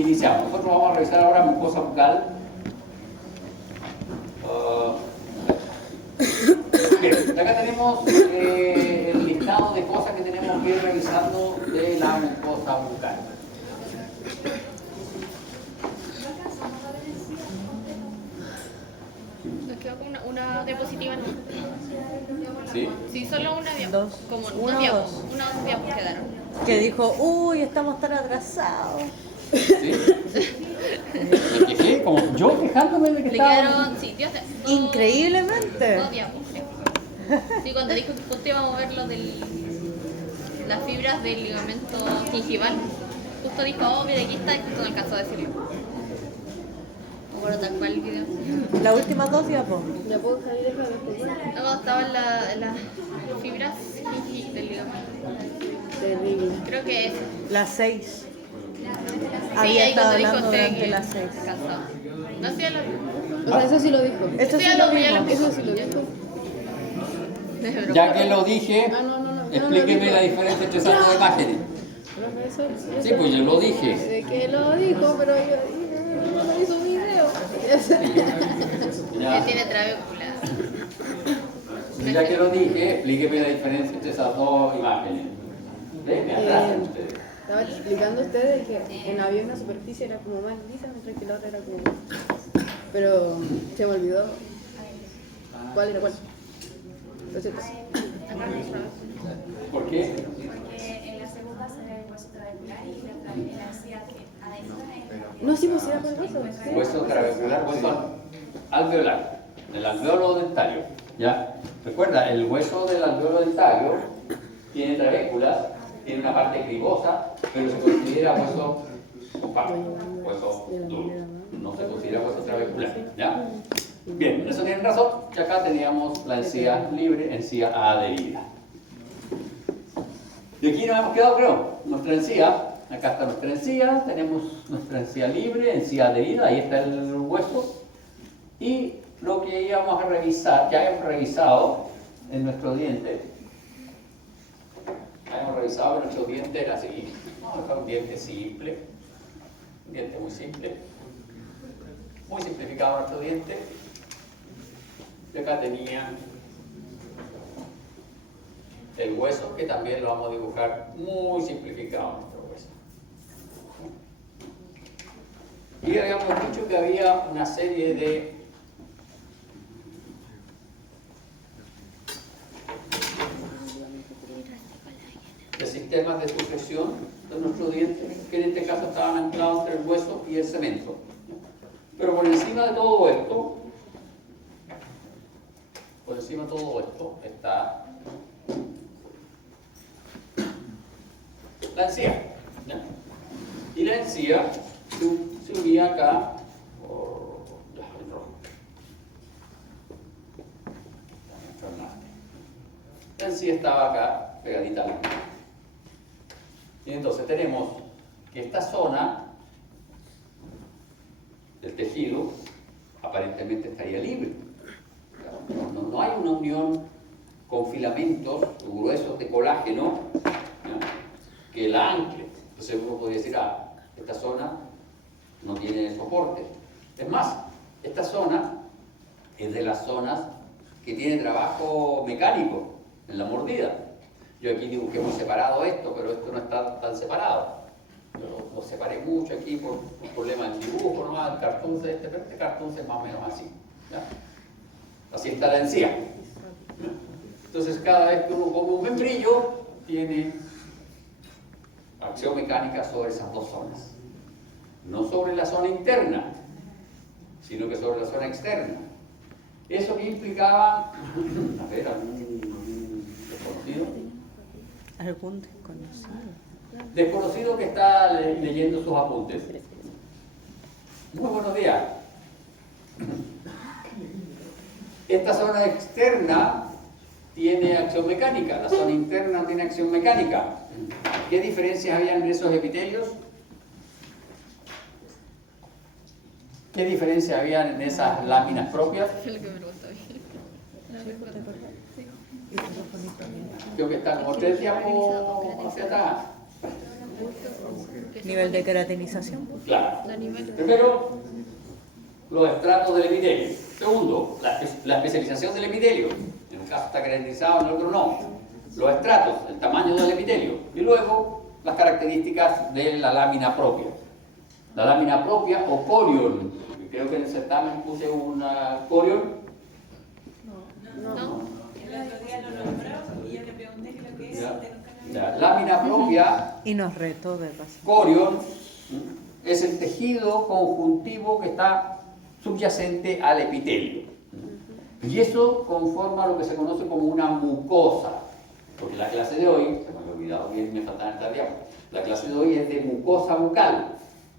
iniciamos. Nosotros vamos a revisar ahora mucosa bucal. Bien, acá tenemos el listado de cosas que tenemos que ir revisando de la mucosa bucal. Nos quedó una diapositiva, ¿no? ¿Sí? Sí, solo una Dos. como Una o dos. unos diapos quedaron. Que dijo, uy, estamos tan atrasados. ¿Sí? Me quejé, como yo quejándome de que Le estaba... quedaron, sí, Dios te... Increíblemente. Dos diapos, creo. Sí, cuando dijo que justo íbamos a ver lo del... las fibras del ligamento gingival. Justo dijo, oh, mira, aquí está, y justo no alcanzó a decirlo. O bueno, tal cual el video. Las últimas dos diapos. ¿Ya puedo salir de acá? Luego estaban las fibras del ligamento. Terrible. Creo que es. Las 6. Sí, Había ahí estado cuando dijo hablando usted durante que las 6. cansado. No sé, lo O sea, eso sí lo dijo. Esto Sí, sí ya lo lo- ya lo- vimos. Eso sí lo dijo. Ya que lo dije, No. explíqueme la diferencia entre esas dos imágenes. Profesor, Sí, pues yo lo dije. de que lo dijo, pero yo no hizo un video. Ya, Él tiene trabécula. ya que lo dije, explíqueme la diferencia entre esas dos imágenes. Venga, atrás ustedes. Estaba explicando a ustedes que en había una superficie era como más lisa, mientras que la otra era como... Pero se me olvidó. ¿Cuál era cuál? Lo siento. ¿Por qué? Porque en la segunda se ve el hueso trabecular y en la decía que adentro No, sí, pues era por eso. Sí. Hueso trabecular, hueso alveolar, del alveolo dentario. ¿Ya? Recuerda, el hueso del alveolo dentario tiene trabéculas, tiene una parte cribosa, pero se considera hueso compacto, hueso duro. No se considera hueso trabecular. ¿Ya? Bien, eso tienen razón, que acá teníamos la encía libre, encía adherida. Y aquí nos hemos quedado, creo, nuestra encía. Acá está nuestra encía, tenemos nuestra encía libre, encía adherida, ahí está el hueso. Y lo que íbamos a revisar, ya hemos revisado en nuestro diente, era así. Vamos a dejar un diente simple, un diente muy simple, muy simplificado nuestro diente. Y acá tenía el hueso, que también lo vamos a dibujar muy simplificado nuestro hueso. Y habíamos dicho que había una serie de sistemas de sujeción de nuestro diente, que en este caso estaban anclados entre el hueso y el cemento. Pero por encima de todo esto, está la encía. ¿Ya? Y la encía se unía acá en rojo. La encía estaba acá pegadita a la mano. Y entonces tenemos que esta zona del tejido aparentemente estaría libre. No hay una unión con filamentos gruesos de colágeno, ¿ya?, que la ancle. Entonces uno podría decir, esta zona no tiene soporte. Es más, esta zona es de las zonas que tiene trabajo mecánico en la mordida. Yo aquí dibujé muy separado esto, pero esto no está tan separado. Yo lo separé mucho aquí por problemas del dibujo, nomás, el cartón, este cartón es más o menos así. ¿Ya? Así está la encía. Entonces cada vez que uno come un membrillo, tiene acción mecánica sobre esas dos zonas. No sobre la zona interna, sino que sobre la zona externa. Eso que implicaba, a ver, algún desconocido. Algún desconocido. Desconocido que está leyendo sus apuntes. Muy buenos días. Esta zona externa tiene acción mecánica, la zona interna tiene acción mecánica. ¿Qué diferencias había en esos epitelios? ¿Qué diferencias había en esas láminas propias? Es lo que me preguntó. Creo que está como 3 diapos hacia atrás. Que se Nivel de pone queratinización. Pues. Claro. los niveles. Primero, los estratos del epitelio. Segundo, la especialización del epitelio. En un caso está queratinizado, en el otro no. Los estratos, el tamaño del epitelio. Y luego, las características de la lámina propia. La lámina propia o corion. Creo que en el certamen puse una corion. ¿No? El otro día lo nombró y yo le pregunté qué es lo que es. Ya. La lámina propia, Y nos retó de paso. corion, es el tejido conjuntivo que está subyacente al epitelio. Y eso conforma lo que se conoce como una mucosa. Porque la clase de hoy, se me había olvidado bien, me faltaban estas diapositivas. La clase de hoy es de mucosa bucal.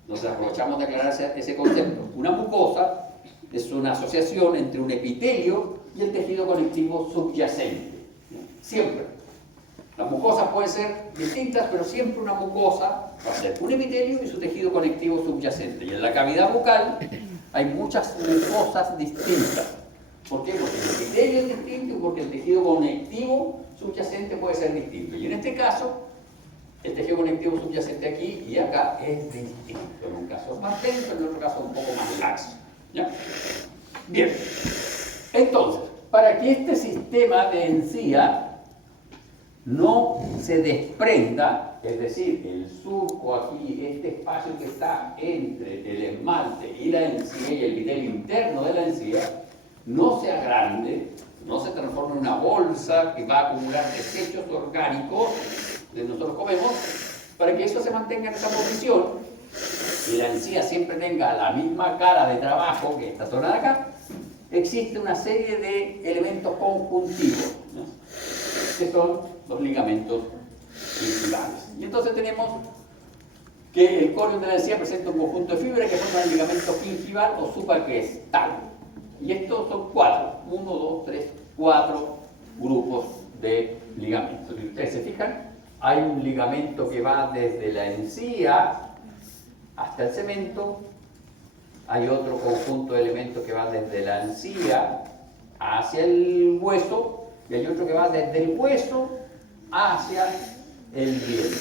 Nos aprovechamos de aclarar ese concepto. Una mucosa es una asociación entre un epitelio y el tejido conectivo subyacente. Siempre. Las mucosas pueden ser distintas, pero siempre una mucosa va a ser un epitelio y su tejido conectivo subyacente. Y en la cavidad bucal hay muchas mucosas distintas. ¿Por qué? Porque el epitelio es distinto y porque el tejido conectivo subyacente puede ser distinto. Y en este caso, el tejido conectivo subyacente aquí y acá es distinto. En un caso es más denso, en otro caso un poco más laxo. ¿Ya? Bien. Entonces, para que este sistema de encía no se desprenda, es decir, el surco aquí, este espacio que está entre el esmalte y la encía y el epitelio interno de la encía, no se agrande, no se transforme en una bolsa que va a acumular desechos orgánicos que nosotros comemos, para que eso se mantenga en esa posición y la encía siempre tenga la misma cara de trabajo que esta zona de acá, existe una serie de elementos conjuntivos, ¿no? Que son los ligamentos inferiores. Y entonces tenemos que el corion de la encía presenta un conjunto de fibras que forman el ligamento gingival o supracrestal. Y estos son 4, 1, 2, 3, 4 grupos de ligamentos. Si ustedes se fijan, hay un ligamento que va desde la encía hasta el cemento, hay otro conjunto de elementos que va desde la encía hacia el hueso, y hay otro que va desde el hueso hacia el diente.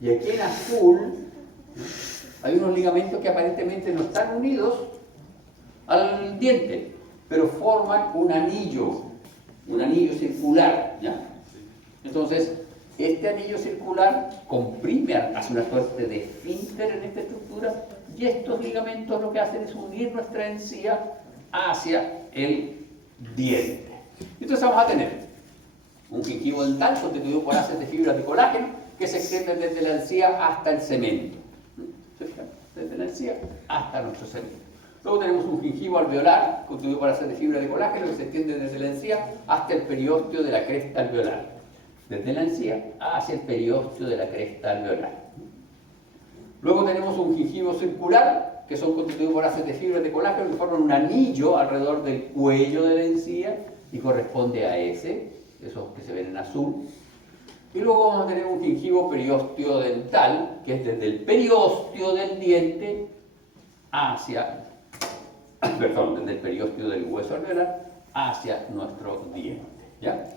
Y aquí en azul hay unos ligamentos que aparentemente no están unidos al diente, pero forman un anillo circular, ¿ya? Entonces, este anillo circular comprime, hace una suerte de esfínter en esta estructura, y estos ligamentos lo que hacen es unir nuestra encía hacia el diente. Entonces vamos a tener un gingivo dental constituido por haces de fibras de colágeno que se extienden desde la encía hasta el cemento. ¿Se fijan? Desde la encía hasta nuestro cemento. Luego tenemos un gingivo alveolar constituido por haces de fibra de colágeno que se extiende desde la encía hasta el periósteo de la cresta alveolar. Desde la encía hacia el periósteo de la cresta alveolar. Luego tenemos un gingivo circular, que son constituidos por haces de fibras de colágeno que forman un anillo alrededor del cuello de la encía y corresponde a esos que se ven en azul. Y luego vamos a tener un gingivo periósteo dental, que es desde el periósteo del diente hacia, desde el periósteo del hueso alveolar hacia nuestro diente. ¿Ya?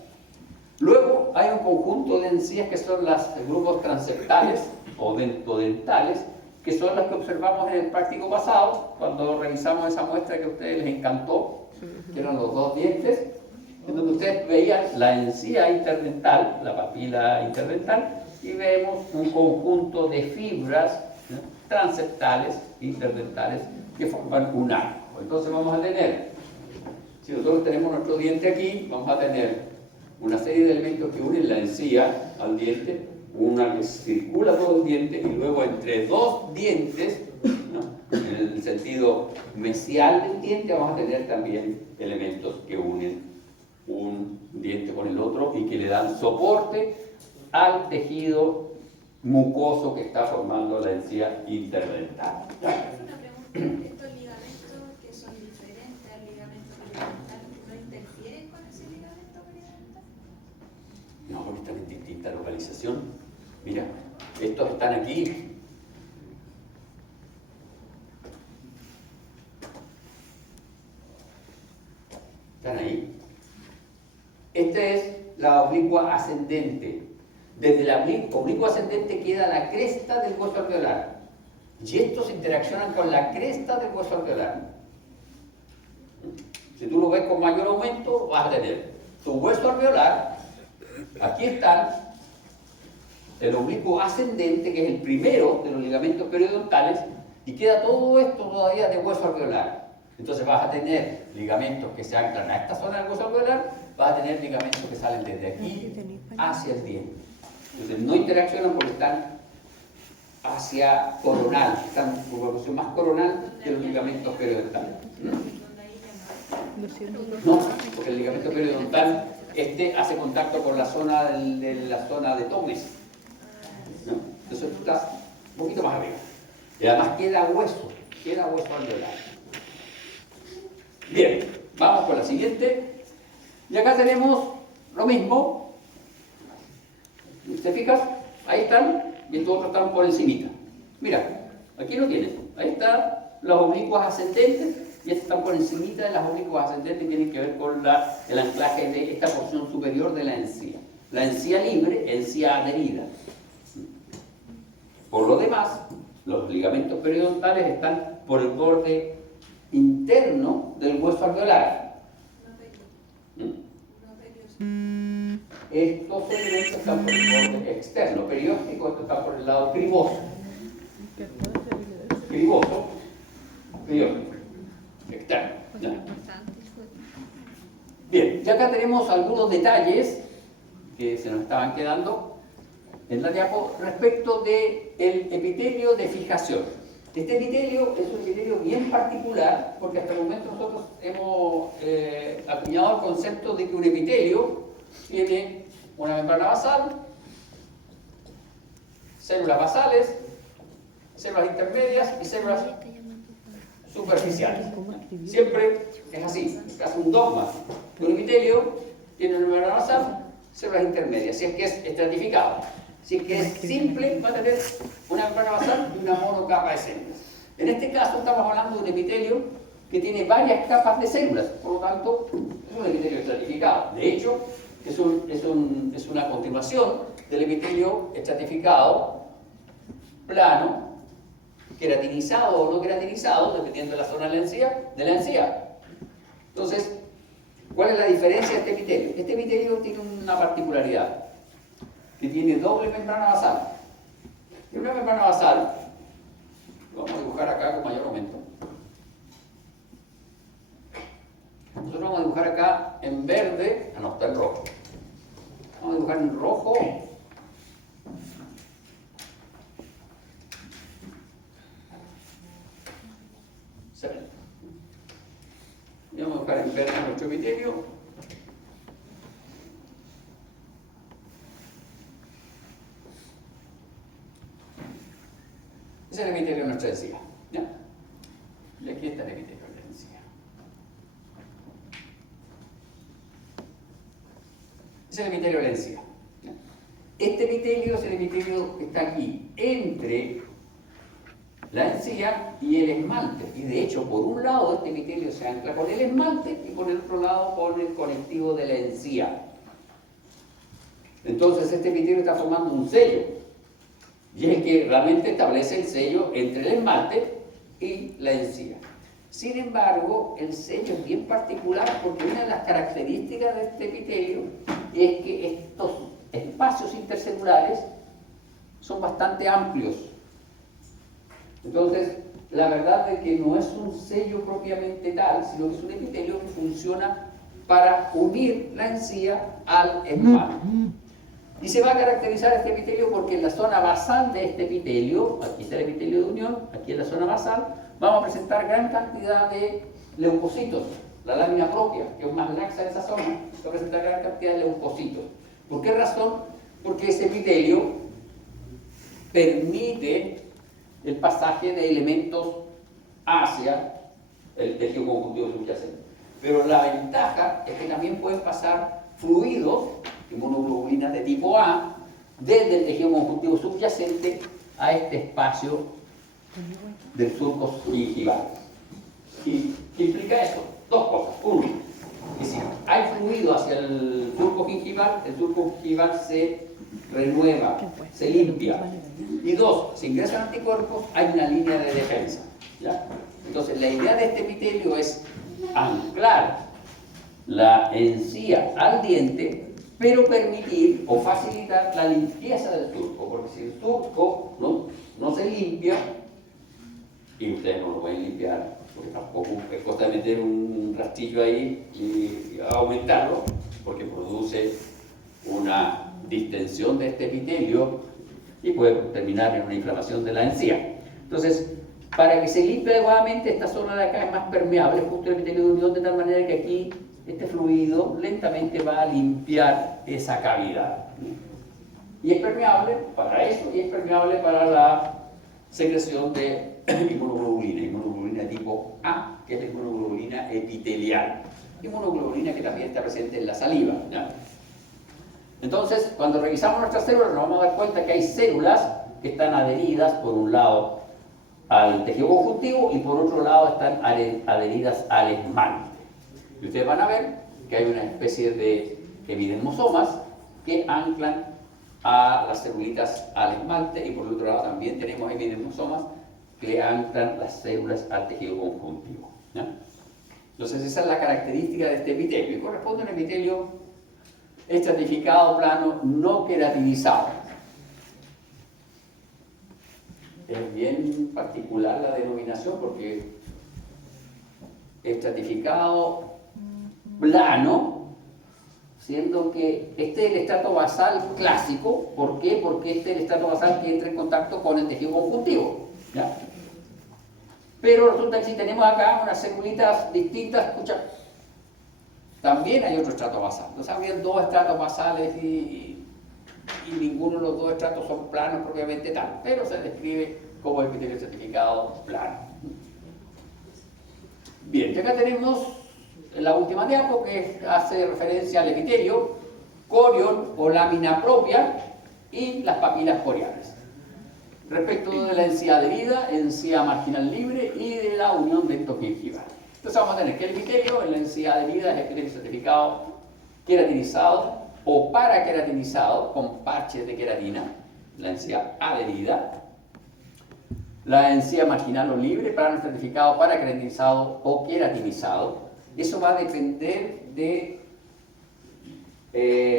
Luego hay un conjunto de encías que son los grupos transeptales o dentodentales, que son las que observamos en el práctico pasado, cuando revisamos esa muestra que a ustedes les encantó, que eran los dos dientes, en donde ustedes veían la encía interdental, la papila interdental, y vemos un conjunto de fibras, ¿no?, transeptales, interdentales, que forman un arco. Entonces vamos a tener, si nosotros tenemos nuestro diente aquí, vamos a tener una serie de elementos que unen la encía al diente, una que circula por el diente y luego entre dos dientes, ¿no?, en el sentido mesial del diente, vamos a tener también elementos que unen un diente con el otro y que le dan soporte al tejido mucoso que está formando la encía interdental. Una pregunta, ¿estos ligamentos que son diferentes al ligamento periodontal no interfieren con ese ligamento periodontal? No, porque están en distinta localización. Mira, estos están aquí. Están ahí. Esta es la oblicua ascendente. Desde el oblicuo ascendente queda la cresta del hueso alveolar. Y estos interaccionan con la cresta del hueso alveolar. Si tú lo ves con mayor aumento, vas a tener tu hueso alveolar, aquí está el oblicuo ascendente, que es el primero de los ligamentos periodontales, y queda todo esto todavía de hueso alveolar. Entonces vas a tener ligamentos que se anclan a esta zona del hueso alveolar, vas a tener ligamentos que salen desde aquí hacia el diente. Entonces no interaccionan porque están hacia coronal, están por posición más coronal que los ligamentos periodontales. No, porque el ligamento periodontal hace contacto con la zona de Tomes, ¿no? Entonces tú estás un poquito más arriba. Y además queda hueso alveolar. Bien, vamos con la siguiente. Y acá tenemos lo mismo. ¿Te fijas? Ahí están, y estos otros están por encimita. Mira, aquí lo tienes. Ahí están los oblicuos ascendentes, y estos están por encimita de las oblicuas ascendentes, y tienen que ver con el anclaje de esta porción superior de la encía. La encía libre, encía adherida. Por lo demás, los ligamentos periodontales están por el borde interno del hueso alveolar. Estos elementos están por el borde externo, perióstico, estos están por el lado criboso. Criboso, perióstico, externo. ¿Ya? Bien, y acá tenemos algunos detalles que se nos estaban quedando en la diapo respecto del epitelio de fijación. Este epitelio es un epitelio bien particular porque hasta el momento nosotros hemos acuñado el concepto de que un epitelio tiene una membrana basal, células basales, células intermedias y células superficiales. Siempre es así, es casi un dogma. Un epitelio tiene una membrana basal, células intermedias, si es que es estratificado. Si es que es simple, va a tener una membrana basal y una monocapa de células. En este caso estamos hablando de un epitelio que tiene varias capas de células, por lo tanto es un epitelio estratificado. De hecho, es una continuación del epitelio estratificado, plano, queratinizado o no queratinizado, dependiendo de la zona de la encía. Entonces, ¿cuál es la diferencia de este epitelio? Este epitelio tiene una particularidad, que tiene doble membrana basal. Y una membrana basal, lo vamos a dibujar acá con mayor aumento. Nosotros vamos a dibujar acá en verde, no, está en rojo. Vamos a dibujar en rojo. Y vamos a dibujar en verde nuestro epitelio. Ese es el epitelio de nuestra encía. ¿Ya? Y aquí está el epitelio de la encía. Ese es el epitelio de la encía. ¿Ya? Este epitelio es el epitelio que está aquí, entre la encía y el esmalte. Y de hecho, por un lado, este epitelio se ancla con el esmalte y por el otro lado con el conectivo de la encía. Entonces, este epitelio está formando un sello. Y es el que realmente establece el sello entre el esmalte y la encía. Sin embargo, el sello es bien particular porque una de las características de este epitelio es que estos espacios intercelulares son bastante amplios. Entonces, la verdad es que no es un sello propiamente tal, sino que es un epitelio que funciona para unir la encía al esmalte. Y se va a caracterizar este epitelio porque en la zona basal de este epitelio, aquí está el epitelio de unión, aquí en la zona basal, vamos a presentar gran cantidad de leucocitos. La lámina propia, que es más laxa en esa zona, va a presentar gran cantidad de leucocitos. ¿Por qué razón? Porque ese epitelio permite el pasaje de elementos hacia el tejido conjuntivo subyacente. Pero la ventaja es que también pueden pasar fluidos, inmunoglobulinas de tipo A, desde el tejido conjuntivo subyacente a este espacio del surco gingival. ¿Y qué implica eso? Dos cosas. Uno, Y si hay fluido hacia el surco gingival se renueva, se limpia. Y dos, si ingresan anticuerpos, hay una línea de defensa. ¿Ya? Entonces, la idea de este epitelio es anclar la encía al diente, pero permitir o facilitar la limpieza del surco, porque si el surco no se limpia, y ustedes no lo pueden limpiar, porque tampoco es cosa de meter un rastrillo ahí y aumentarlo, porque produce una distensión de este epitelio y puede terminar en una inflamación de la encía. Entonces, para que se limpie adecuadamente, esta zona de acá es más permeable, justo el epitelio de unión, de tal manera que aquí este fluido lentamente va a limpiar esa cavidad. Y es permeable para eso, y es permeable para la secreción de inmunoglobulina tipo A, que es la inmunoglobulina epitelial. Inmunoglobulina que también está presente en la saliva. ¿Ya? Entonces, cuando revisamos nuestras células, nos vamos a dar cuenta que hay células que están adheridas, por un lado, al tejido conjuntivo y por otro lado están adheridas al esmalte. Y ustedes van a ver que hay una especie de epidermosomas que anclan a las celulitas al esmalte, y por el otro lado también tenemos epidermosomas que anclan las células al tejido conjuntivo. ¿Ya? Entonces esa es la característica de este epitelio, y corresponde a un epitelio estratificado plano no queratinizado. Es bien particular la denominación porque estratificado plano, siendo que este es el estrato basal clásico. ¿Por qué? Porque este es el estrato basal que entra en contacto con el tejido conjuntivo. ¿Ya? Pero resulta que si tenemos acá unas celulitas distintas, escucha, también hay otro estrato basal. Entonces había dos estratos basales y ninguno de los dos estratos son planos propiamente tal, pero se describe como epitelio estratificado plano. Bien, y acá tenemos la última diapo que hace referencia al epitelio, corion o lámina propia y las papilas coriales. Respecto de la encía adherida, encía marginal libre y de la unión dentogingival. Entonces vamos a tener que el epitelio en la encía adherida es epitelio estratificado queratinizado o paraqueratinizado con parches de queratina, la encía adherida. La encía marginal o libre, plano estratificado, paraqueratinizado o queratinizado. Eso va a depender de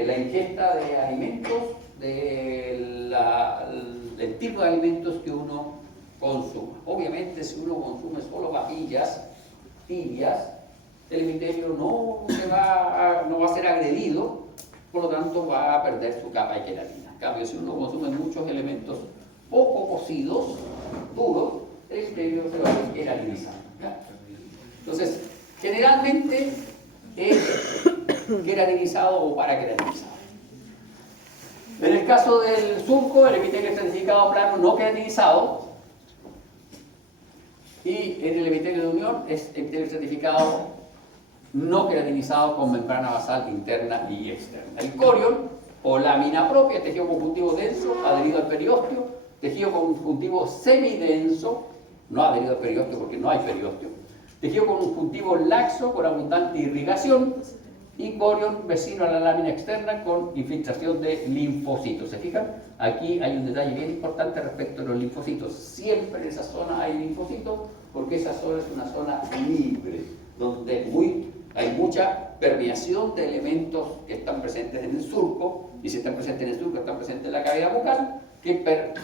la ingesta de alimentos, del tipo de alimentos que uno consuma. Obviamente, si uno consume solo papillas tibias, el epitelio no va a ser agredido, por lo tanto va a perder su capa de queratina. En cambio, si uno consume muchos elementos poco cocidos, duros, el epitelio se va a queratinizar. Entonces, generalmente es queratinizado o paraqueratinizado. En el caso del surco, el epitelio estratificado plano no queratinizado, y en el epitelio de unión es epitelio estratificado no queratinizado con membrana basal interna y externa. El corion o lámina propia, tejido conjuntivo denso adherido al periósteo, tejido conjuntivo semidenso, no adherido al periósteo porque no hay periósteo, tejido conjuntivo laxo con abundante irrigación, y corion vecino a la lámina externa con infiltración de linfocitos. ¿Se fijan? Aquí hay un detalle bien importante respecto a los linfocitos. Siempre en esa zona hay linfocitos porque esa zona es una zona libre, donde hay mucha permeación de elementos que están presentes en el surco, y si están presentes en el surco, están presentes en la cavidad bucal, que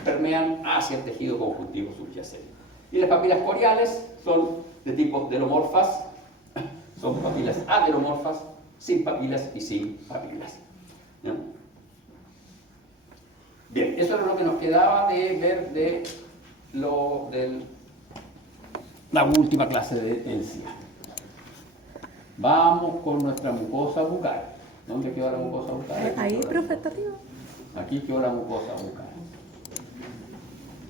permean hacia el tejido conjuntivo subyacente. Y las papilas coriales son de tipo delomorfas, son papilas adelomorfas, sin papilas y sin papilas. ¿No? Bien, eso es lo que nos quedaba de ver de la última clase de encía. Vamos con nuestra mucosa bucal. ¿Dónde quedó la mucosa bucal? Ahí, profe, está arriba. Aquí quedó la mucosa bucal.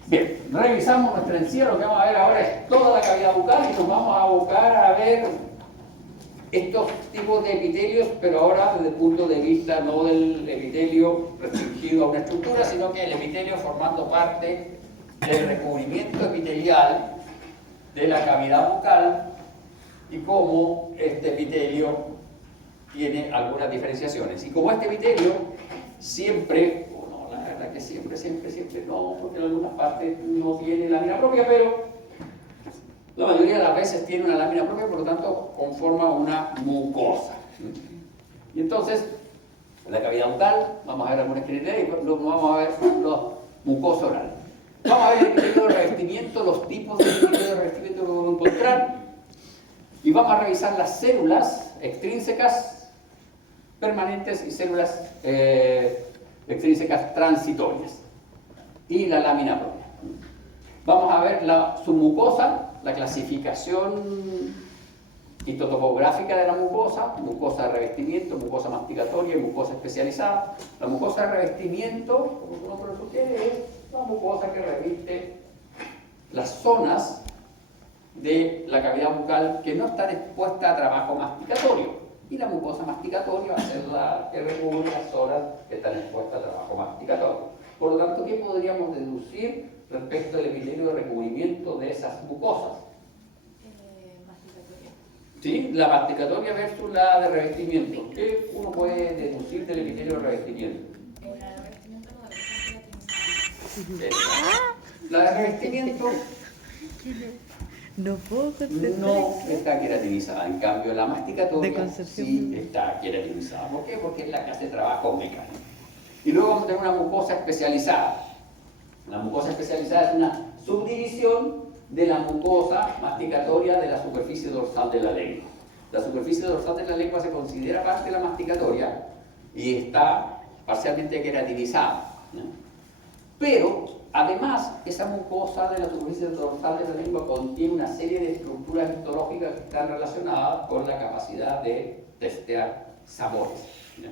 Bien, revisamos nuestra encía. Lo que vamos a ver ahora es toda la cavidad bucal y nos vamos a abocar a ver estos tipos de epitelios, pero ahora desde el punto de vista no del epitelio restringido a una estructura, sino que el epitelio formando parte del recubrimiento epitelial de la cavidad bucal, y cómo este epitelio tiene algunas diferenciaciones. Y como este epitelio siempre, o no, la verdad que siempre no, porque en algunas partes no tiene lámina propia, pero la mayoría de las veces tiene una lámina propia, por lo tanto conforma una mucosa. Y entonces, en la cavidad bucal, vamos a ver algunas características y luego vamos a ver los mucosa oral. Vamos a ver el epitelio de revestimiento, los tipos de epitelio de revestimiento que vamos a encontrar. Y vamos a revisar las células extrínsecas permanentes y células extrínsecas transitorias. Y la lámina propia. Vamos a ver la submucosa, la clasificación histotopográfica de la mucosa, mucosa de revestimiento, mucosa masticatoria y mucosa especializada. La mucosa de revestimiento, como su nombre lo sugiere, es la mucosa que reviste las zonas de la cavidad bucal que no están expuestas a trabajo masticatorio. Y la mucosa masticatoria va a ser la que recubre las zonas que están expuestas a trabajo masticatorio. Por lo tanto, ¿qué podríamos deducir respecto al epitelio de recubrimiento de esas mucosas? Masticatoria. ¿Sí? La masticatoria versus la de revestimiento. ¿Qué uno puede deducir del epitelio de revestimiento? La de revestimiento no debe estar queratinizada. La de revestimiento No puedo contestar. no está queratinizada, en cambio la De masticatoria Concepción. sí está queratinizada. ¿Por qué? Porque es la que hace trabajo mecánico. Y luego vamos a tener una mucosa especializada. La mucosa especializada es una subdivisión de la mucosa masticatoria de la superficie dorsal de la lengua. La superficie dorsal de la lengua se considera parte de la masticatoria y está parcialmente queratinizada, ¿no? Pero además, esa mucosa de la superficie dorsal de la lengua contiene una serie de estructuras histológicas que están relacionadas con la capacidad de testear sabores, ¿no?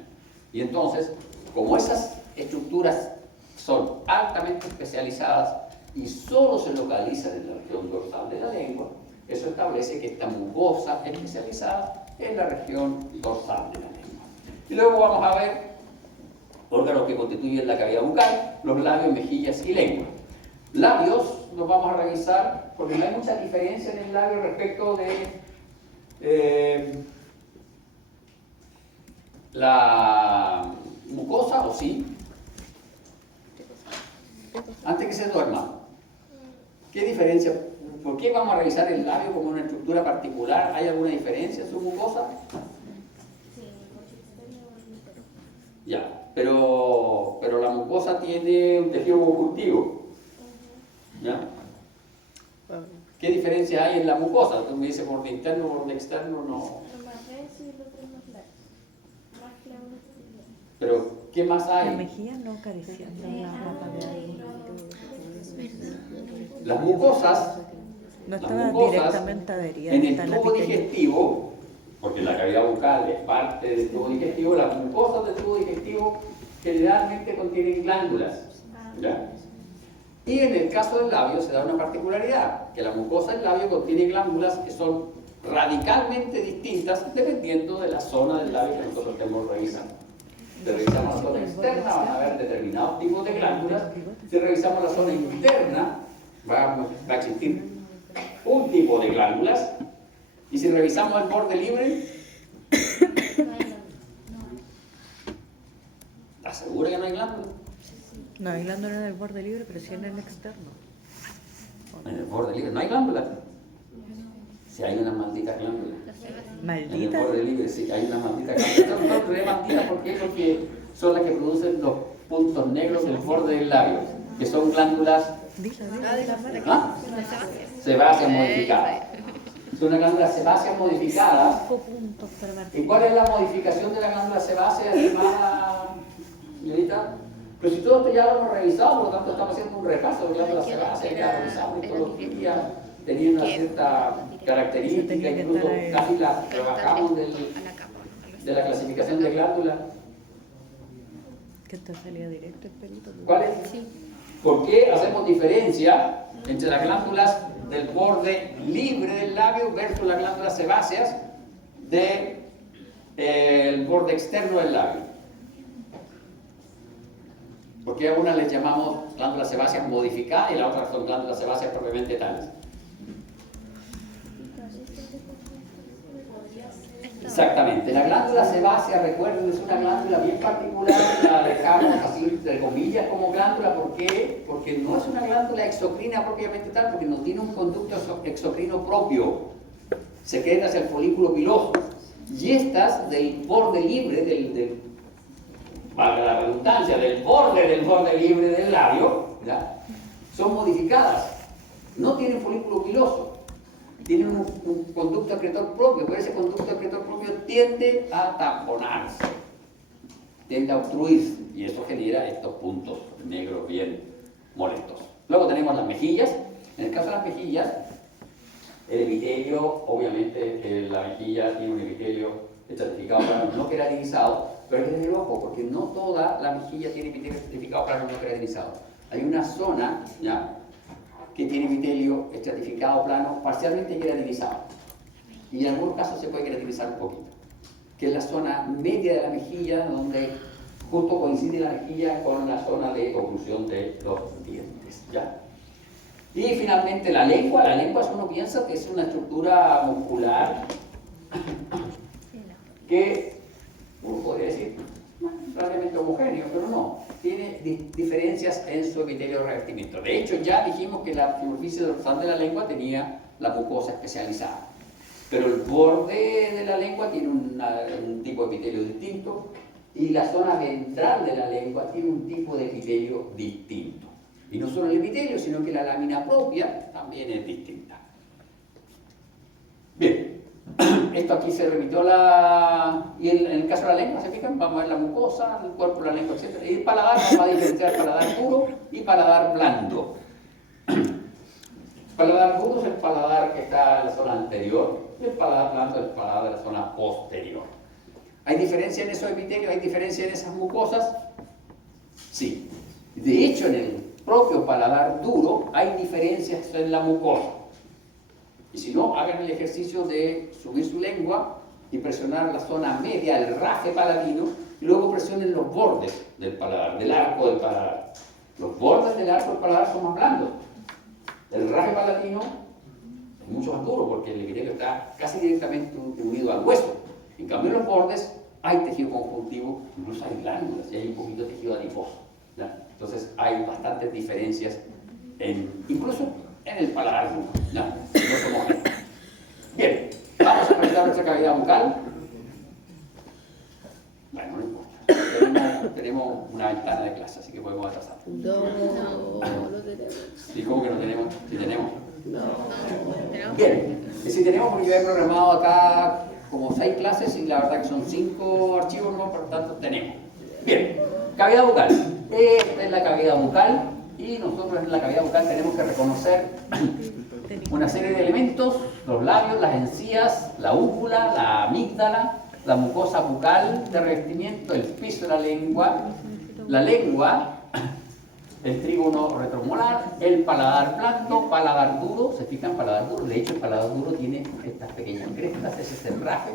Y entonces, como esas estructuras son altamente especializadas y solo se localizan en la región dorsal de la lengua, eso establece que esta mucosa especializada es la región dorsal de la lengua. Y luego vamos a ver órganos que constituyen la cavidad bucal, los labios, mejillas y lengua. Labios los vamos a revisar porque no hay mucha diferencia en el labio respecto de la mucosa, ¿o sí? Antes que se duerma, ¿qué diferencia? ¿Por qué vamos a revisar el labio como una estructura particular? ¿Hay alguna diferencia en su mucosa? Ya, pero la mucosa tiene un tejido conjuntivo. ¿Ya? ¿Qué diferencia hay en la mucosa? Tú me dices borde interno, borde externo, no. Pero, ¿qué más La hay? mejilla no acariciando la cavidad. Las mucosas, No las estaba mucosas directamente adherida. en está el la tubo epitelio. digestivo, porque la cavidad bucal es parte del tubo digestivo, las mucosas del tubo digestivo generalmente contienen glándulas. ¿Ya? Y en el caso del labio se da una particularidad, que la mucosa del labio contiene glándulas que son radicalmente distintas dependiendo de la zona del labio que nosotros estemos revisando. Si revisamos la zona externa van a haber determinados tipos de glándulas, si revisamos la zona interna va a existir un tipo de glándulas, y si revisamos el borde libre, ¿estás segura que no hay glándulas? No hay glándula en el borde libre, pero sí en el externo. En el borde libre no hay glándulas. Si hay una maldita glándula. En el Maldita. borde libre sí hay una maldita glándula. No, pero maldita, ¿por qué? Porque son las que producen los puntos negros del borde del labio, que son glándulas ¿ah? sebáceas modificadas. Son unas glándulas sebáceas modificadas. 5 puntos para Martín. ¿Y cuál es la modificación de la glándula sebácea, estimada señorita? Pero si todo esto ya lo hemos revisado, por lo tanto estamos haciendo un repaso de glándulas sebáceas, ya revisamos histología, tenía una cierta característica, incluso casi la trabajamos de la clasificación de glándulas. Que te salía directo el pelito. ¿Cuál es? ¿Por qué hacemos diferencia entre las glándulas del borde libre del labio versus las glándulas sebáceas del borde externo del labio? Porque a unas les llamamos glándulas sebáceas modificadas y las otras son glándulas sebáceas propiamente tales. Exactamente, la glándula sebácea, recuerden, es una glándula bien particular, la dejamos así entre comillas como glándula, ¿por qué? Porque no es una glándula exocrina propiamente tal, porque no tiene un conducto exocrino propio, secreta hacia el folículo piloso, y estas del borde libre, valga la redundancia, del borde libre del labio, ¿ya? Son modificadas, no tienen folículo piloso. Tienen un conducto excretor propio, pero ese conducto excretor propio tiende a tamponarse, tiende a obstruirse, y eso genera estos puntos negros bien molestos. Luego tenemos las mejillas. En el caso de las mejillas, el epitelio, obviamente la mejilla tiene un epitelio estratificado plano no queratinizado, pero es desde ojo, porque no toda la mejilla tiene epitelio estratificado plano no queratinizado. Hay una zona, ¿ya?, que tiene epitelio estratificado plano parcialmente queratinizado, y en algunos casos se puede queratinizar un poquito, que es la zona media de la mejilla, donde justo coincide la mejilla con la zona de oclusión de los dientes, ¿ya? Y finalmente la lengua, uno piensa que es una estructura muscular que uno podría decir relativamente homogéneo, pero no, tiene diferencias en su epitelio de revestimiento. De hecho, ya dijimos que la superficie dorsal de la lengua tenía la mucosa especializada, pero el borde de la lengua tiene un tipo de epitelio distinto, y la zona ventral de la lengua tiene un tipo de epitelio distinto. Y no solo el epitelio, sino que la lámina propia también es distinta. Bien. Esto aquí se remitió y en el caso de la lengua, ¿se fijan? Vamos a ver la mucosa, el cuerpo, la lengua, etc. Y el paladar, vamos a diferenciar paladar duro y paladar blando. Paladar duro es el paladar que está en la zona anterior, y el paladar blando es el paladar de la zona posterior. ¿Hay diferencia en esos epitelios? ¿Hay diferencia en esas mucosas? Sí. De hecho, en el propio paladar duro hay diferencias en la mucosa. Y si no, hagan el ejercicio de subir su lengua y presionar la zona media, el rafe palatino, y luego presionen los bordes del paladar, del arco del paladar. Los bordes del arco del paladar son más blandos. El rafe palatino es mucho más duro porque el epitelio está casi directamente unido al hueso. En cambio, en los bordes hay tejido conjuntivo, incluso hay glándulas y hay un poquito de tejido adiposo, ¿ya? Entonces hay bastantes diferencias, incluso en el paladar duro, ¿ya? No somos gente. Bien, vamos a presentar nuestra cavidad bucal. Bueno, no importa. Tenemos una ventana de clase, así que podemos atrasar. No tenemos. ¿Y cómo que no tenemos? Sí tenemos. No. Bien, y si tenemos, porque yo he programado acá como 6 clases y la verdad que son 5 archivos, ¿no? Por lo tanto, tenemos. Bien, cavidad bucal. Esta es la cavidad bucal, y nosotros en la cavidad bucal tenemos que reconocer una serie de elementos: los labios, las encías, la úvula, la amígdala, la mucosa bucal de revestimiento, el piso de la lengua, el trígono retromolar, el paladar blando, paladar duro. ¿Se fijan? Paladar duro. De hecho, el paladar duro tiene estas pequeñas crestas, ese es el rafe.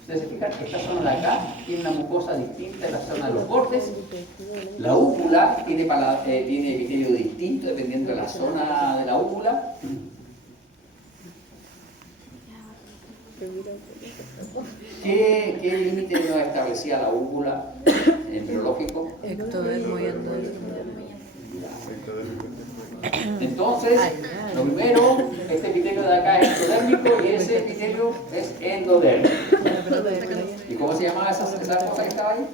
Ustedes se fijan, esta zona de acá tiene una mucosa distinta en la zona de los bordes. La úvula tiene epitelio distinto dependiendo de la zona de la úvula. ¿Qué límite nos establecía la úvula embriológico? Ectodermo y endodermo. Entonces, lo primero, este epitelio de acá es ectodérmico y ese epitelio es endodérmico. ¿Y cómo se llamaba esa cosa que estaba ahí?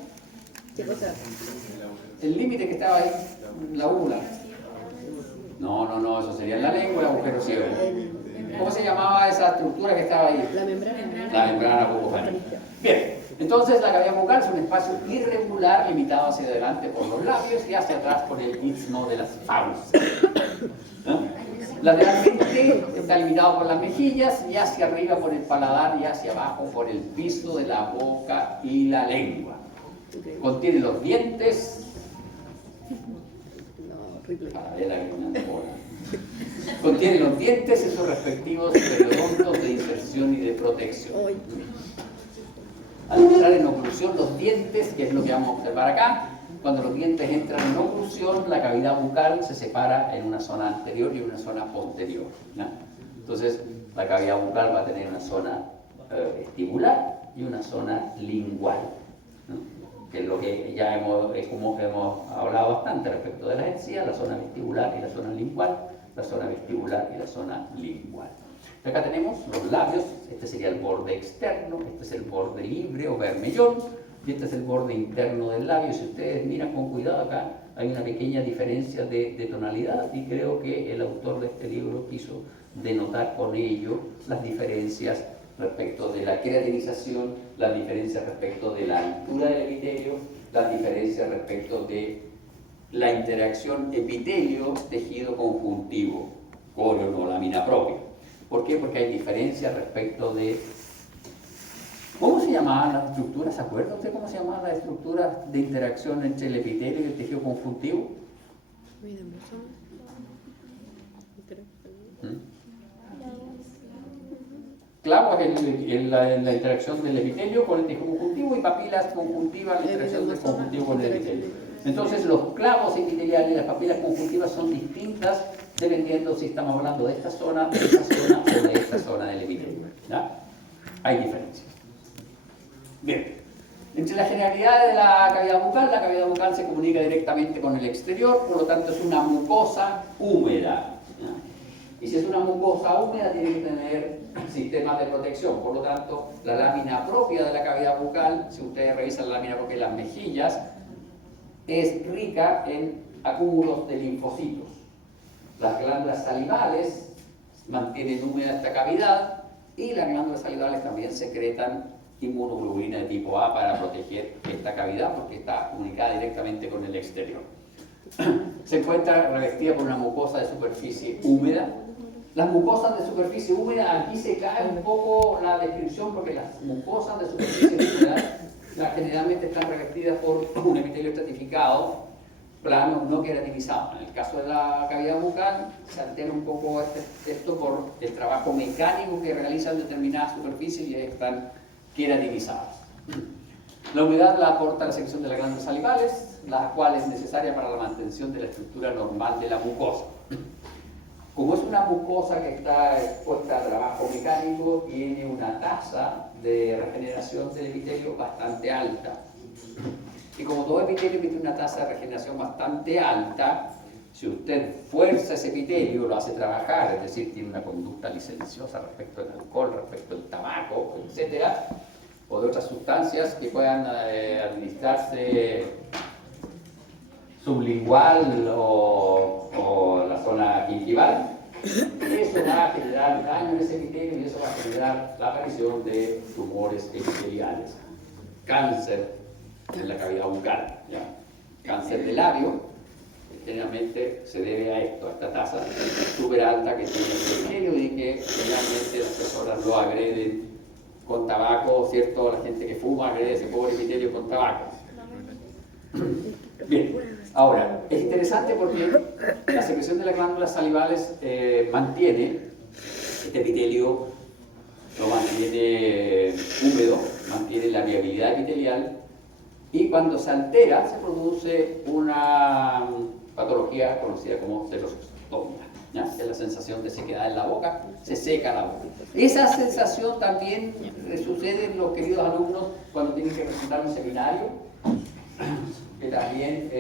¿Qué cosa? El límite que estaba ahí, la úvula. No, eso sería en la lengua, el agujero ciego. ¿Cómo se llamaba esa estructura que estaba ahí? La membrana. La membrana bucofánica. Bien, entonces la cavidad bucal es un espacio irregular limitado hacia adelante por los labios y hacia atrás por el istmo de las fauces. ¿No? Lateralmente está limitado por las mejillas, y hacia arriba por el paladar, y hacia abajo por el piso de la boca y la lengua. Contiene los dientes. No, horrible. Contiene los dientes y sus respectivos periodontos de inserción y de protección. Al entrar en oclusión los dientes, que es lo que vamos a observar acá, cuando los dientes entran en oclusión, la cavidad bucal se separa en una zona anterior y una zona posterior, ¿no? Entonces, la cavidad bucal va a tener una zona vestibular y una zona lingual, ¿no? Que es lo que ya es como hemos hablado bastante respecto de las encías, la zona vestibular y la zona lingual, la zona vestibular y la zona lingual. Acá tenemos los labios, este sería el borde externo, este es el borde libre o vermellón, y este es el borde interno del labio. Si ustedes miran con cuidado acá, hay una pequeña diferencia de tonalidad, y creo que el autor de este libro quiso denotar con ello las diferencias respecto de la queratinización, las diferencias respecto de la altura del epitelio, las diferencias respecto de la interacción epitelio-tejido conjuntivo, corion o lámina propia. ¿Por qué? Porque hay diferencias respecto de... ¿Cómo se llamaban las estructuras? ¿Se acuerda usted cómo se llamaban las estructuras de interacción entre el epitelio y el tejido conjuntivo? Clavo es la interacción del epitelio con el tejido conjuntivo, y papilas conjuntivas, la interacción del conjuntivo con el epitelio. Entonces, los clavos epiteliales y las papilas conjuntivas son distintas dependiendo si estamos hablando de esta zona, de esta zona o de esta zona del epitelio, ¿ya? Hay diferencias. Bien, entre las generalidades de la cavidad bucal se comunica directamente con el exterior, por lo tanto es una mucosa húmeda, ¿ya? Y si es una mucosa húmeda, tiene que tener sistemas de protección. Por lo tanto, la lámina propia de la cavidad bucal, si ustedes revisan la lámina propia de las mejillas, es rica en acúmulos de linfocitos. Las glándulas salivales mantienen húmeda esta cavidad, y las glándulas salivales también secretan inmunoglobulina de tipo A para proteger esta cavidad, porque está comunicada directamente con el exterior. Se encuentra revestida por una mucosa de superficie húmeda. Las mucosas de superficie húmeda, aquí se cae un poco la descripción, porque las mucosas de superficie húmeda generalmente están revestidas por un epitelio estratificado, plano, no queratinizado. En el caso de la cavidad bucal se altera un poco esto por el trabajo mecánico que realizan determinadas superficies y están queratinizadas. La humedad la aporta la secreción de las glándulas salivales, la cual es necesaria para la mantención de la estructura normal de la mucosa. Como es una mucosa que está expuesta a trabajo mecánico, tiene una tasa de regeneración del epitelio bastante alta. Y como todo epitelio tiene una tasa de regeneración bastante alta, si usted fuerza ese epitelio, lo hace trabajar, es decir, tiene una conducta licenciosa respecto al alcohol, respecto al tabaco, etcétera, o de otras sustancias que puedan administrarse sublingual o la zona gingival, eso va a generar daño en ese epitelio, y eso va a generar la aparición de tumores epiteliales, cáncer en la cavidad bucal, ¿ya? Cáncer de labio, generalmente se debe a esto, a esta tasa súper alta que tiene el epitelio, y que generalmente las personas lo agreden con tabaco, ¿cierto? La gente que fuma agrede ese pobre epitelio con tabaco. Bien, ahora, es interesante porque la secreción de las glándulas salivales mantiene este epitelio, lo mantiene húmedo, mantiene la viabilidad epitelial, y cuando se altera se produce una patología conocida como celostomía, ¿ya? Es la sensación de sequedad en la boca, se seca la boca. Esa sensación también sucede en los queridos alumnos cuando tienen que presentar un seminario, que también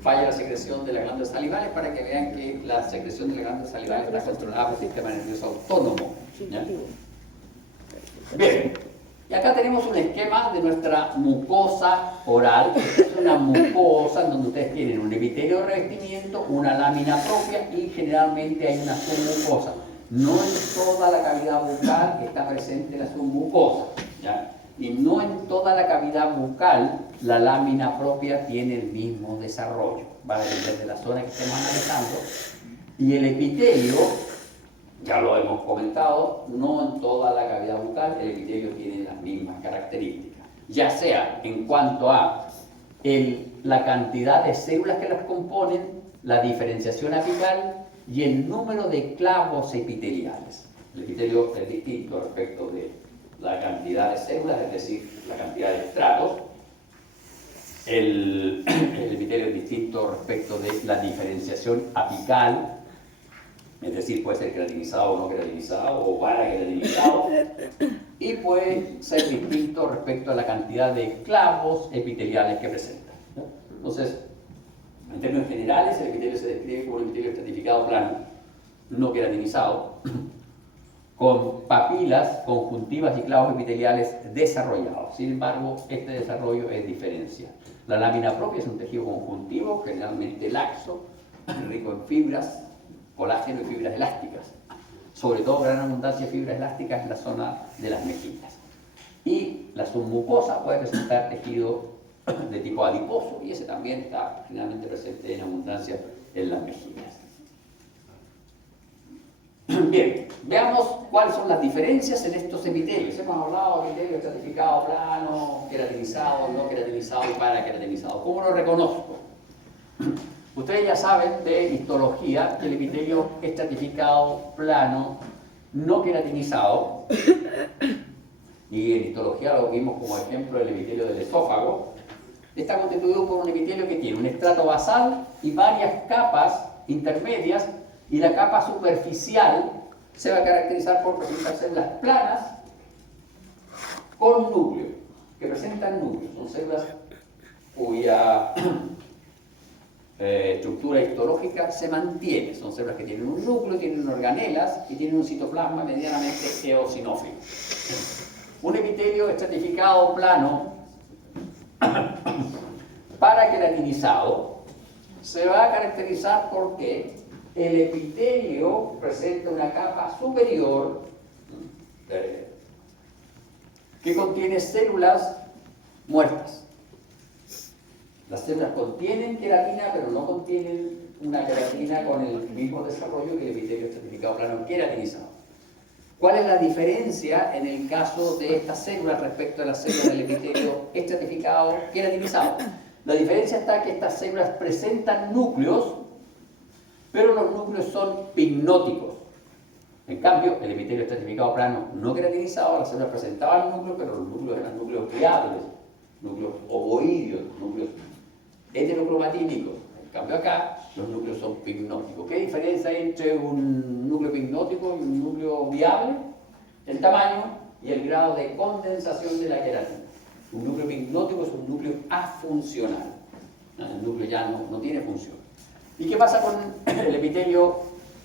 falla la secreción de las glándulas salivales, para que vean que la secreción de las glándulas salivales está controlada por el sistema nervioso autónomo, ¿ya? Bien, y acá tenemos un esquema de nuestra mucosa oral. Es una mucosa en donde ustedes tienen un epitelio de revestimiento, una lámina propia, y generalmente hay una submucosa. No en toda la cavidad bucal está presente la submucosa, ¿ya? Y no en toda la cavidad bucal la lámina propia tiene el mismo desarrollo. Va a depender de la zona que estemos analizando. Y el epitelio, ya lo hemos comentado, no en toda la cavidad bucal el epitelio tiene las mismas características, ya sea en cuanto a la cantidad de células que las componen, la diferenciación apical y el número de clavos epiteliales. El epitelio es distinto respecto de la cantidad de células, es decir, la cantidad de estratos. El epitelio es distinto respecto de la diferenciación apical, es decir, puede ser queratinizado o no queratinizado, o para queratinizado. y puede ser distinto respecto a la cantidad de clavos epiteliales que presenta. Entonces, en términos generales, el epitelio se describe como un epitelio estratificado plano, no queratinizado, con papilas, conjuntivas y clavos epiteliales desarrollados. Sin embargo, este desarrollo es diferencial. La lámina propia es un tejido conjuntivo, generalmente laxo, rico en fibras, colágeno y fibras elásticas. Sobre todo, gran abundancia de fibras elásticas en la zona de las mejillas. Y la submucosa puede presentar tejido de tipo adiposo, y ese también está generalmente presente en abundancia en las mejillas. Bien, veamos cuáles son las diferencias en estos epitelios. Hemos hablado de epitelio estratificado plano, queratinizado, no queratinizado y paraqueratinizado. ¿Cómo lo reconozco? Ustedes ya saben de histología que el epitelio estratificado plano, no queratinizado, y en histología lo vimos como ejemplo el epitelio del esófago, está constituido por un epitelio que tiene un estrato basal y varias capas intermedias, y la capa superficial se va a caracterizar por presentar células planas con núcleo, que presentan núcleos. Son células cuya estructura histológica se mantiene. Son células que tienen un núcleo, tienen organelas y tienen un citoplasma medianamente eosinófilo. Un epitelio estratificado plano paraqueratinizado se va a caracterizar porque el epitelio presenta una capa superior que contiene células muertas. Las células contienen queratina, pero no contienen una queratina con el mismo desarrollo que el epitelio estratificado plano queratinizado. ¿Cuál es la diferencia en el caso de estas células respecto a las células del epitelio estratificado queratinizado? La diferencia está que estas células presentan núcleos, pero los núcleos son pignóticos. En cambio, el epitelio estratificado plano no queratinizado, las células presentaban núcleos, pero los núcleos eran núcleos viables, núcleos ovoideos, núcleos heterocromatínicos. En cambio acá, los núcleos son pignóticos. ¿Qué diferencia hay entre un núcleo pignótico y un núcleo viable? El tamaño y el grado de condensación de la queratina. Un núcleo pignótico es un núcleo afuncional. El núcleo ya no tiene función. ¿Y qué pasa con el epitelio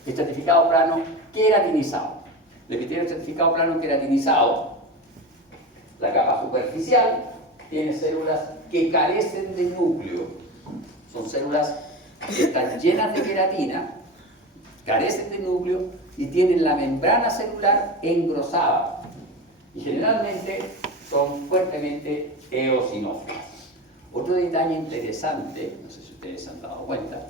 estratificado plano queratinizado? El epitelio estratificado plano queratinizado, la capa superficial, tiene células que carecen de núcleo. Son células que están llenas de queratina, carecen de núcleo y tienen la membrana celular engrosada. Y generalmente son fuertemente eosinófilas. Otro detalle interesante, no sé si ustedes se han dado cuenta,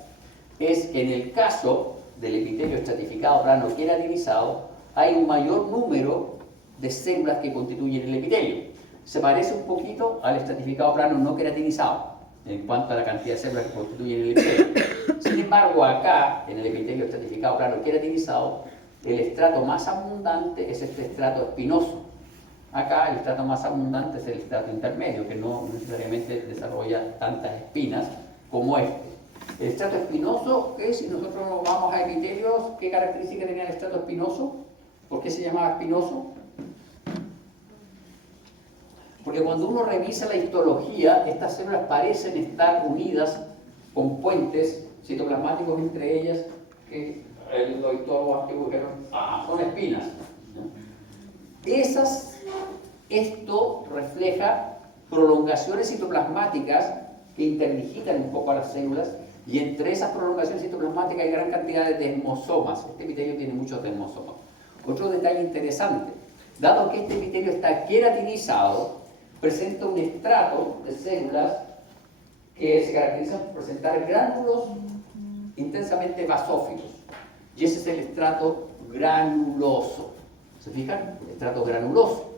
es que en el caso del epitelio estratificado plano queratinizado hay un mayor número de células que constituyen el epitelio. Se parece un poquito al estratificado plano no queratinizado en cuanto a la cantidad de células que constituyen el epitelio. Sin embargo, acá, en el epitelio estratificado plano queratinizado, el estrato más abundante es este estrato espinoso. Acá el estrato más abundante es el estrato intermedio, que no necesariamente desarrolla tantas espinas como este. El estrato espinoso, que si nosotros vamos a epitelios, ¿qué característica tenía el estrato espinoso? ¿Por qué se llamaba espinoso? Porque cuando uno revisa la histología, estas células parecen estar unidas con puentes citoplasmáticos entre ellas, que los histólogos antiguos dijeron, son espinas. Esto refleja prolongaciones citoplasmáticas que interdigitan un poco a las células, y entre esas prolongaciones citoplasmáticas hay gran cantidad de desmosomas. Este epitelio tiene muchos desmosomas. Otro detalle interesante, dado que este epitelio está queratinizado, presenta un estrato de células que se caracterizan por presentar gránulos intensamente basófilos. Y ese es el estrato granuloso. ¿Se fijan? El estrato granuloso,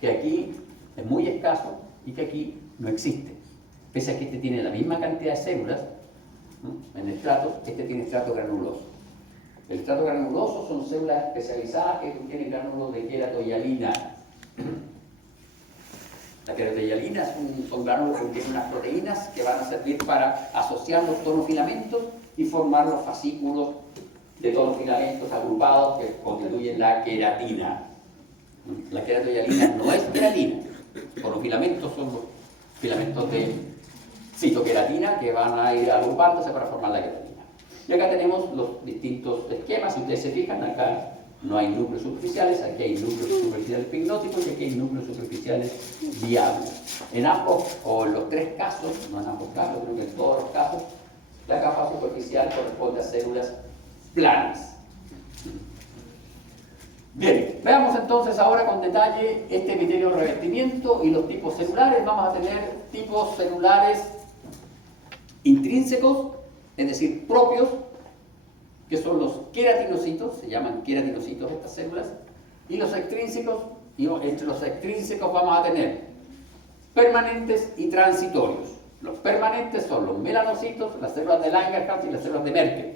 que aquí es muy escaso y que aquí no existe. Pese a que este tiene la misma cantidad de células, ¿no? En estratos, este tiene estrato granuloso. El estrato granuloso son células especializadas que contienen gránulos de queratohialina. La queratohialina son gránulos que contienen unas proteínas que van a servir para asociar los tonofilamentos y formar los fascículos de tonofilamentos agrupados que constituyen la queratina. La queratoyalina no es queratina. Por los filamentos son los filamentos de citoqueratina que van a ir agrupándose para formar la queratina. Y acá tenemos los distintos esquemas. Si ustedes se fijan, acá no hay núcleos superficiales, aquí hay núcleos superficiales pignóticos y aquí hay núcleos superficiales viables. En ambos, o en los tres casos, no en ambos casos, creo que en todos los casos, la capa superficial corresponde a células planas. Bien, veamos entonces ahora con detalle este epitelio revestimiento y los tipos celulares. Vamos a tener tipos celulares intrínsecos, es decir, propios, que son los queratinocitos, se llaman queratinocitos estas células, y los extrínsecos, y entre los extrínsecos vamos a tener permanentes y transitorios. Los permanentes son los melanocitos, las células de Langerhans y las células de Merkel.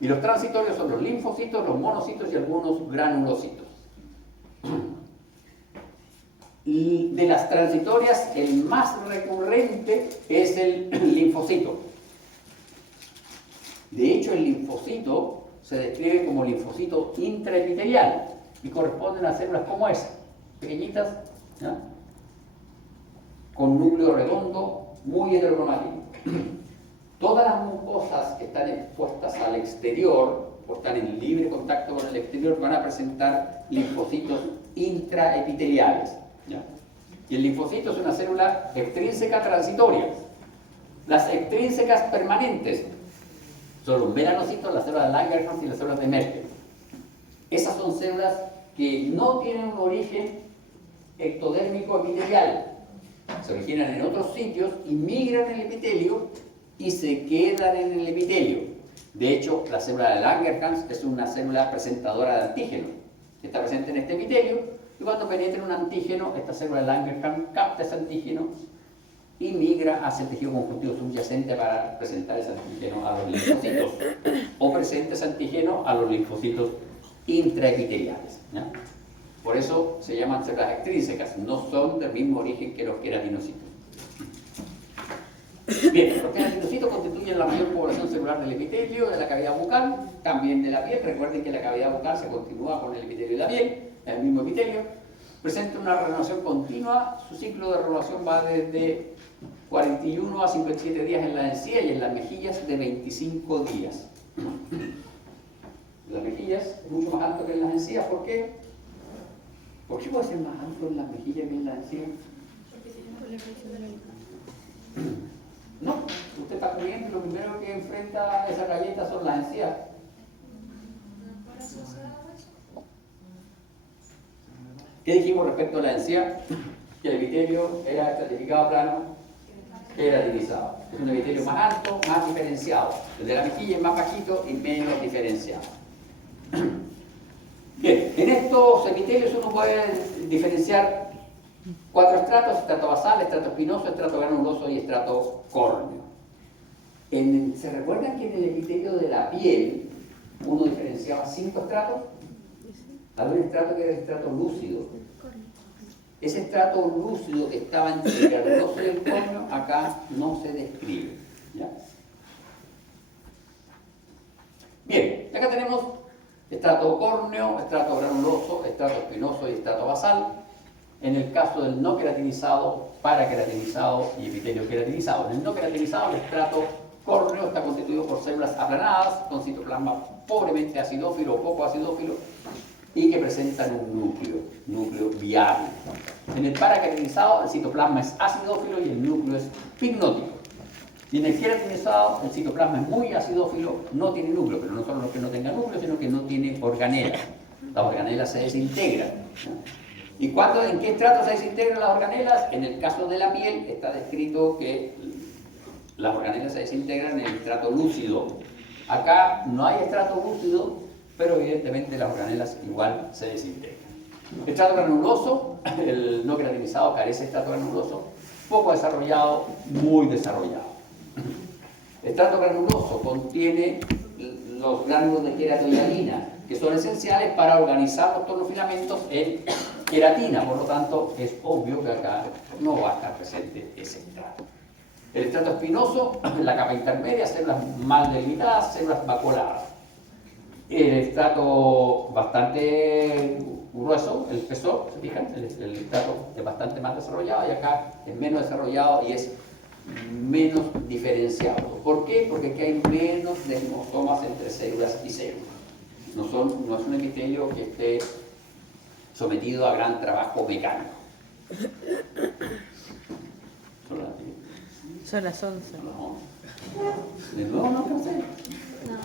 Y los transitorios son los linfocitos, los monocitos y algunos granulocitos. Y de las transitorias, el más recurrente es el linfocito. De hecho, el linfocito se describe como linfocito intraepitelial y corresponden a células como esa, pequeñitas, ¿ya? Con núcleo redondo, muy heterocromático. Todas las mucosas que están expuestas al exterior, o están en libre contacto con el exterior, van a presentar linfocitos intraepiteliales, ¿ya? Y el linfocito es una célula extrínseca transitoria. Las extrínsecas permanentes son los melanocitos, las células de Langerhans y las células de Merkel. Esas son células que no tienen un origen ectodérmico epitelial. Se originan en otros sitios y migran en el epitelio y se quedan en el epitelio. De hecho, la célula de Langerhans es una célula presentadora de antígenos. Está presente en este epitelio y cuando penetra un antígeno, esta célula de Langerhans capta ese antígeno y migra hacia el tejido conjuntivo subyacente para presentar ese antígeno a los linfocitos o presenta ese antígeno a los linfocitos intraepiteliales, ¿ya? Por eso se llaman células extrínsecas, no son del mismo origen que los queratinocitos. Bien, los queratinocitos constituyen la mayor población celular del epitelio, de la cavidad bucal, también de la piel. Recuerden que la cavidad bucal se continúa con el epitelio de la piel, el mismo epitelio. Presenta una renovación continua, su ciclo de renovación va desde 41 a 57 días en la encía y en las mejillas de 25 días. Las mejillas es mucho más alto que en las encías, ¿por qué? ¿Por qué puede ser más alto en las mejillas que en las encías? No, usted está comiendo y lo primero que enfrenta esa galleta son las encías. ¿Qué dijimos respecto a la encía? Que el epitelio era estratificado plano, queratinizado. Es un epitelio más alto, más diferenciado. El de la mejilla es más bajito y menos diferenciado. Bien, en estos epitelios uno puede diferenciar 4 estratos: estrato basal, estrato espinoso, estrato granuloso y estrato córneo. ¿Se recuerdan que en el epitelio de la piel uno diferenciaba 5 estratos? Había un estrato que era el estrato lúcido. Ese estrato lúcido que estaba entre el granuloso y el córneo, acá no se describe, ¿ya? Bien, acá tenemos estrato córneo, estrato granuloso, estrato espinoso y estrato basal. En el caso del no queratinizado, paraqueratinizado y epitelio queratinizado. En el no queratinizado, el estrato córneo está constituido por células aplanadas, con citoplasma pobremente acidófilo o poco acidófilo, y que presentan un núcleo viable. En el paraqueratinizado, el citoplasma es acidófilo y el núcleo es pignótico. Y en el queratinizado, el citoplasma es muy acidófilo, no tiene núcleo, pero no solo los que no tengan núcleo, sino que no tiene organela. Las organelas se desintegran, ¿no? ¿Y en qué estrato se desintegran las organelas? En el caso de la piel está descrito que las organelas se desintegran en el estrato lúcido. Acá no hay estrato lúcido, pero evidentemente las organelas igual se desintegran. Estrato granuloso, el no queratinizado carece de estrato granuloso, poco desarrollado, muy desarrollado. Estrato granuloso contiene los gránulos de queratoyalina, que son esenciales para organizar todos los filamentos en queratina, por lo tanto es obvio que acá no va a estar presente ese estrato. El estrato espinoso, la capa intermedia, células mal delimitadas, células vaculadas. El estrato bastante grueso, el espesor, ¿se fijan? El estrato es bastante más desarrollado y acá es menos desarrollado y es menos diferenciado. ¿Por qué? Porque aquí hay menos desmosomas entre células y células. No es un epitelio que esté sometido a gran trabajo mecánico. Son las 11. No. De nuevo no alcancé. No.